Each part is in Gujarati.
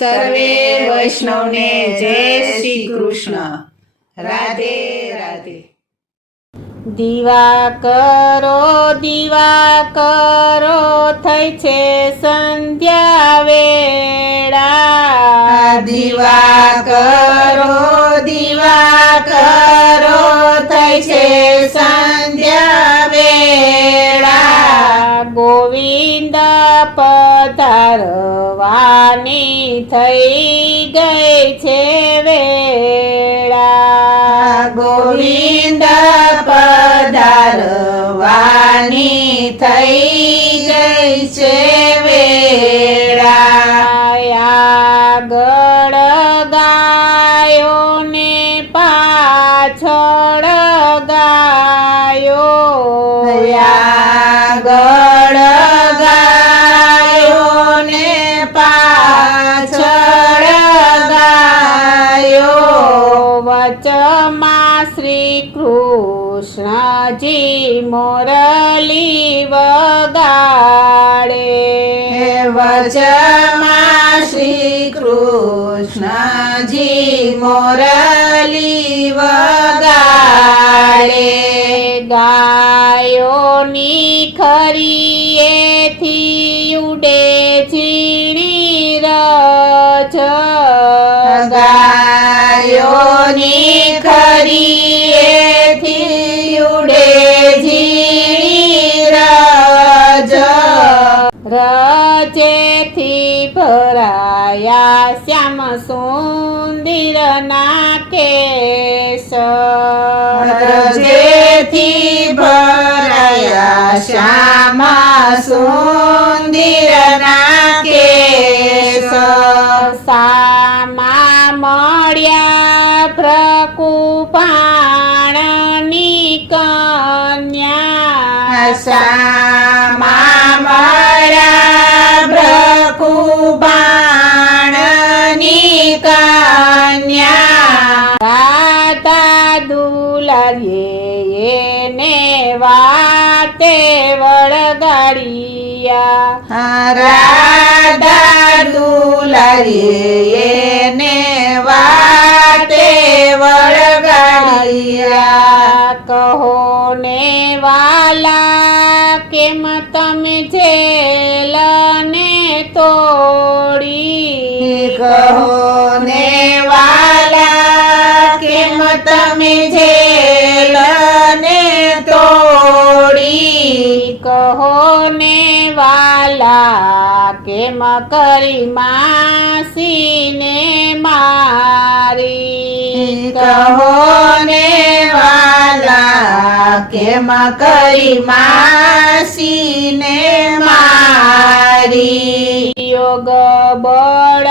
સર્વે વૈષ્ણવને જય શ્રી કૃષ્ણ. રાધે રાધે. દીવા કરો થઈ છે સંધ્યા વેળા. દીવા કરો થઈ છે સંધ્યા વેળા. ગોવિંદ પધારવાની થઈ ગઈ છે વેળા. ગોવિંદ પધારવાની થઈ ગઈ છે વેળા. આગળ ગાયો ને પાછળ ગાયો. આગળ ગાયો ને પાછળ ગાયો. વચમાં શ્રી કૃષ્ણજી મોરલી વગાડે. વચમાં શ્રી કૃષ્ણજી મોરલી વગાડે. ગાયોની ખરીએથી ઉડે ઝીણી રજ. ગાયોની ખરીએથી ઉડે ઝીણી રજ. રજેથી ભરાયા શ્યામ સુંદરના કેશ. રજેથી ભરાયા શ્યામા સુંદરના કેશ. સામા મળ્યા પ્રકુપાણની કન્યા. સામા મળ્યા બ્રહ્મબાણની કન્યા. રાધા દુલારીએ એને વાતે વળગાડિયા. રાધા દુલારીએ એને વાતે વળગાડિયા. કહો ને વાલા કેમ તમે જેલને તોડી. કહો ને વાલા કેમ તમે જેલને તોડી. કહો ને વાલા કેમ કરી માસીને મારી. કહો ને વાલા કેમ કરી માસીને મારી. યોગ બળ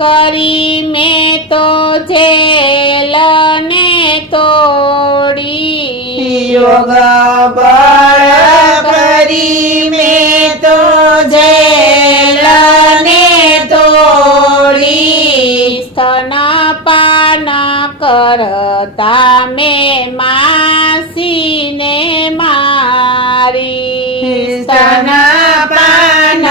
કરી મેં તો જેલને તોડી. યોગ બળ કરી મેં તો જેલને તોડી. સ્તનપાન કરતા મેં માસીને મારી. સ્તનપાન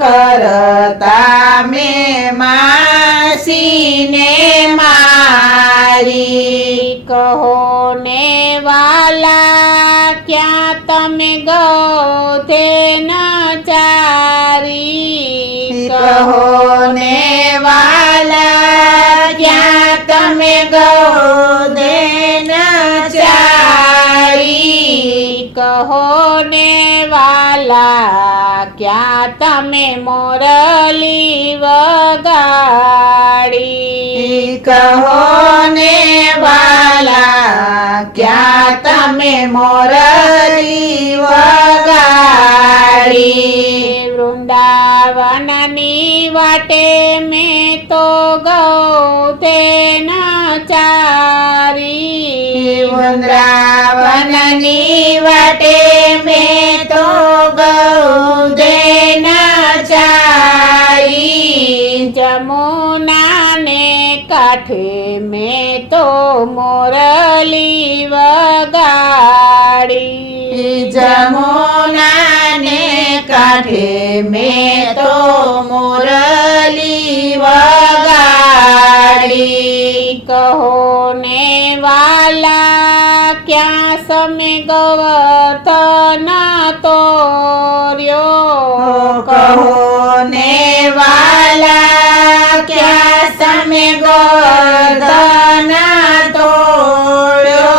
કરતા મેં માસીને મારી. કહો ને વાલા ક્યાં તમે ગૌધે ન ચારી. કહો ને વાલા ક્યાં તમે ગૌદેન ચારી. કહો ને વાલા ક્યાં તમે મોરલી વગાડી. કહો ને વાલા ક્યાં તમે મોરલી વગાડી. વૃંદાવનની વાટે મેં તો ગૌધે ન ચારી. વૃંદાવનની વાટે મેં તો ગૌદેન ચારી. જમુનાને કાંઠે મેં તો મોરલી વગાડી. જમુનાને કાંઠે મેં તો મોરલી કાઢી. કહો ને વાલા ક્યાં સમે ગવર્ધન તોર્યો. કહો ને વાલા ક્યાં તમે ગોર્ધન તોડ્યો.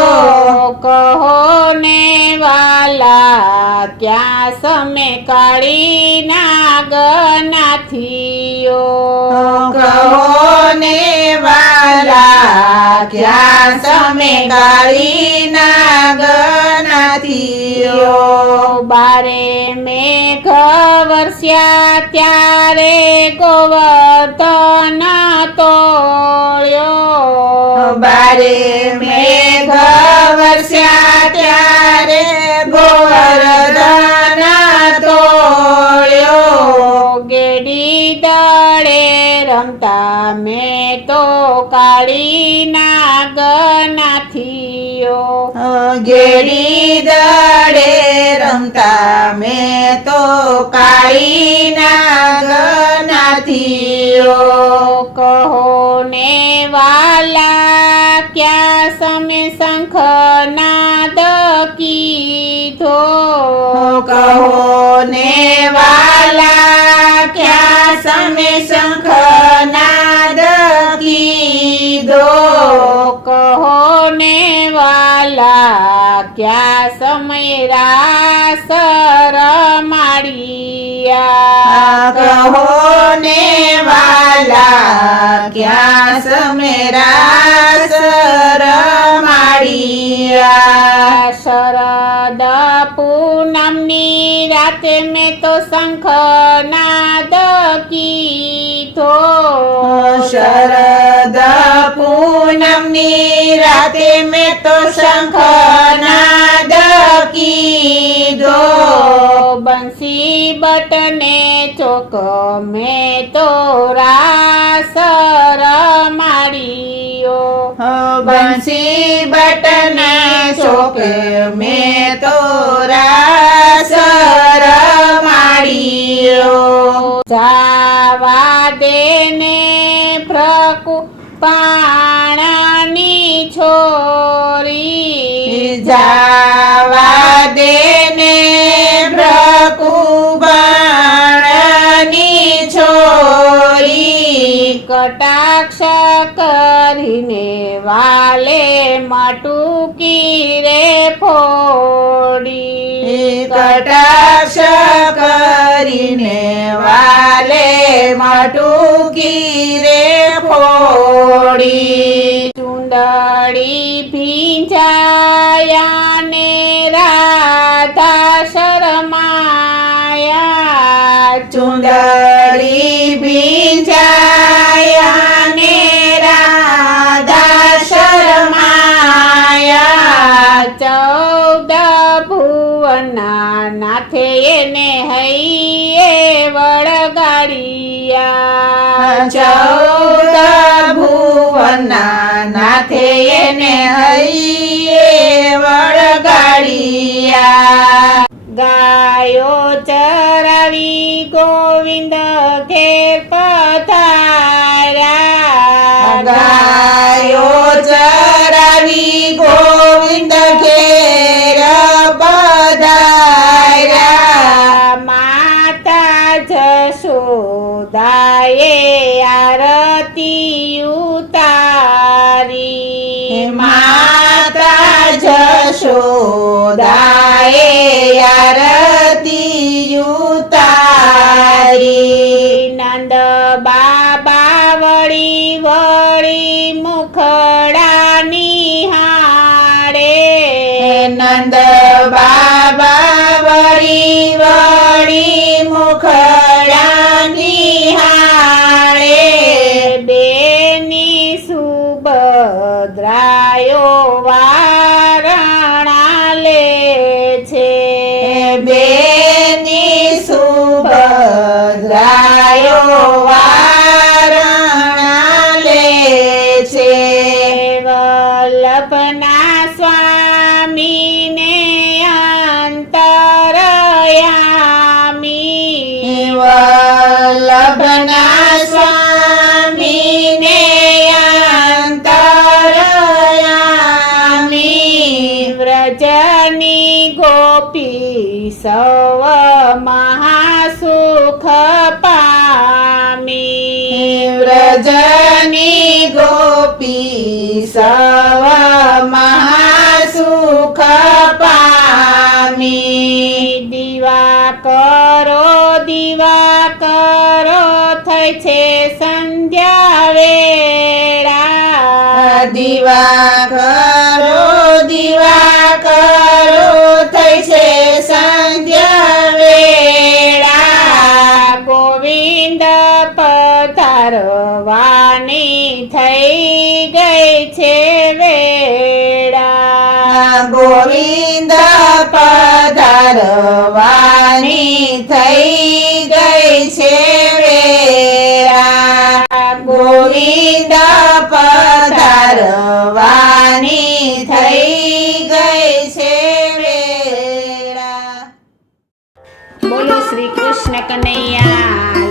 કહો ને વાલા ક્યાં સમે કાળી નાગનાથીઓ. કહો ને વાલા ક્યાં તમે કાળી નાગનાથીઓ. બારે મેઘ વરસ્યા ત્યારે ગોવર્ધન તોળ્યો. બારે મેઘ વરસ્યા ત્યારે ગોવર્ધન તોડ્યો. ગેડી દળે રમતા મેં તો કાળી નાગનાથીઓ. ગેડી દડે રમતા મેં તો કાળી નાગનાથીઓ. કહો ને વાલા ક્યાં સમે શંખ નાદ કીધો. કહો ને વાલા ક્યાં તમે શંખ નાદ કીધો. કહો ને વાલા ક્યાં સમય રાસ રમાડિયા. કહો ને વાલા ક્યાં તમે રાસ રમાડિયા. શરદ પૂનમની રાતે મેં તો શંખ નાદ કીધો. શરદ પૂનમની રાતે મેં તો શંખ નાદ કીધો. બંસી બટને ચોક મેં તો રાસ રમાડિયો. બંસી બટને ચોકે મેં તો રાસ રમાડિયો. જાવા દેને પ્રકુ પાણાની છોરી. જાવા દેને બ્રકુબાણની છોરી. કટાક્ષ કરીને વાલે માટુકી રે ફોડી. કટાક્ષ કરીને વાલે માટુકી રે ફોડી. ચુંદડી ભીંજાયા ને રાધા શરમાયા. ચુંદડી ભીંજાયા ને રાધા શરમાયા. 14 ભુવનના નાથે એને હૈયે વળગાડિયા. 14 ભુવનના નાથે એને હૈયે વળગાડિયા. ગાયો ચરાવી ગોવિંદ ઘેર પધાર્યા. ગાયો ચરાવી ગોવિંદ ઘેર પધાર્યા. માતા જશોદાએ આરતી ઉતારી. માતા જશોદાએ આરતી ઉતારી. નંદ બાબા વળી વળી મુખડા નિહાળે. નંદ બાબા વળી વળી મુખડા નિહાળે. બેની સુભદ્રાયો વારણા લે છે. બેની સુભદ્રાયો વારણા લે છે. વલ્લભના સ્વામીને અંતરયામી. વલ્લભના વ્રજની ગોપી સૌ મહાસુખ પામી વ્રજની ગોપી સવ મહાસુખ પામી દીવા કરો થઈ છે સંધ્યા વેળા દીવા કરો થઈ છે સંધ્યા વેળા ગોવિંદ પધારવાની થઈ ગઈ છે વેળા ગોવિંદ પધારવાની થઈ ગઈ છે વેળા ગોવિંદ પધારવાની થઈ ગઈ છે વેળા બોલો શ્રી કૃષ્ણ કનૈયા